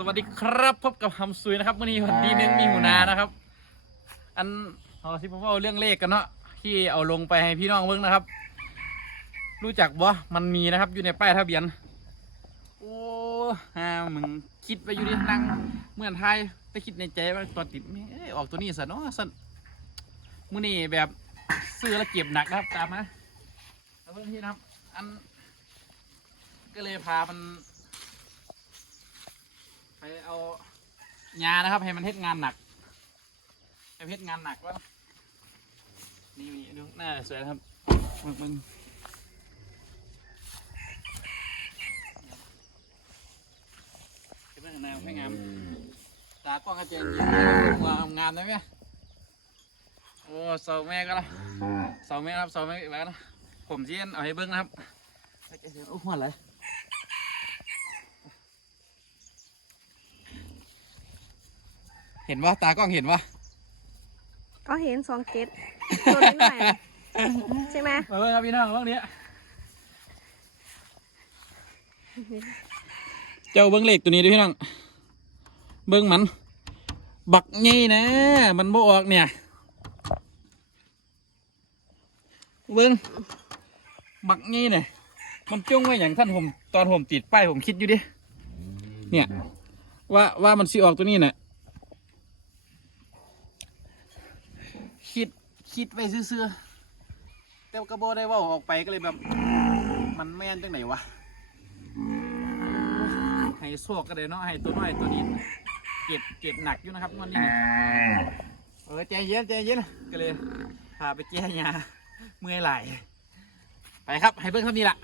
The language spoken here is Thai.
สวัสดีครับพบกับฮัมซุยนะครับวันนี้วันดีหนึ่งมีหมูนานะครับ อันเอาที่ผมเอาเรื่องเลขกันเนาะที่เอาลงไปให้พี่น้องเบิ่งนะครับ รู้จักบ่มันมีนะครับอยู่ในป้ายทะเบียน โอ้ฮามึงคิดไปอยู่ดินั่งเหมือนไทยแต่คิดในใจว่าตอนติดแม่ออกตัวนี้ซะเนาะสันมื้อนี้แบบซื้อแล้วเก็บหนักนะครับตามมาแล้วเพื่อนที่นะครับ อันก็เลยพามัน ไปเอา ยานะครับ ให้มันเฮ็ดงานหนักให้เฮ็ดงานหนักแล้วนี่มีดูหน้าสวยครับมึงมึงเก็บไว้ข้างในไม่งามตากล้องกระเจีงยิงางงามได้ไหมโอ้เสาแม่ก็ละเสาแม่ครับเสาแม่แล้วนะผมเจียนเอาให้เบิ้งนะครับโอ้หัวอะไเห็นว่าตากล้องเห็นว่าก็เห็นสองเกตตัวนิดหน่อยอะใช่ไหมมาเบิ่งครับพี่น้องเรื่องนี้เจ้าเบิ้งเหล็กตัวนี้ด้วยพี่น้อง เบิ้งมัน บักงี้นะ มันบ่ออกเนี่ย เบิ้งบักงี้เนี่ย มันจ้องไว้อย่างท่านผมตอนผมติดป้ายผมคิดอยู่ดิ เนี่ย ว่าว่ามันสิออกตัวนี้น่ะ คิดคิดไว้ซื่อๆแต่กระโบได้เว่าออกไปก็เลยแบบ มันแม่นจังไหนวะให้โซกก็เลยเนาะให้ตัวน้อยตัวนี้เก็บเก็บหนักอยู่นะครับงวันนี้เนี่ยเออใจเย็นใจเย็นก็เลยพาไปแก้ยาเมื่อยไหลายไปครับ ให้เบิ้งเท่านี้ละ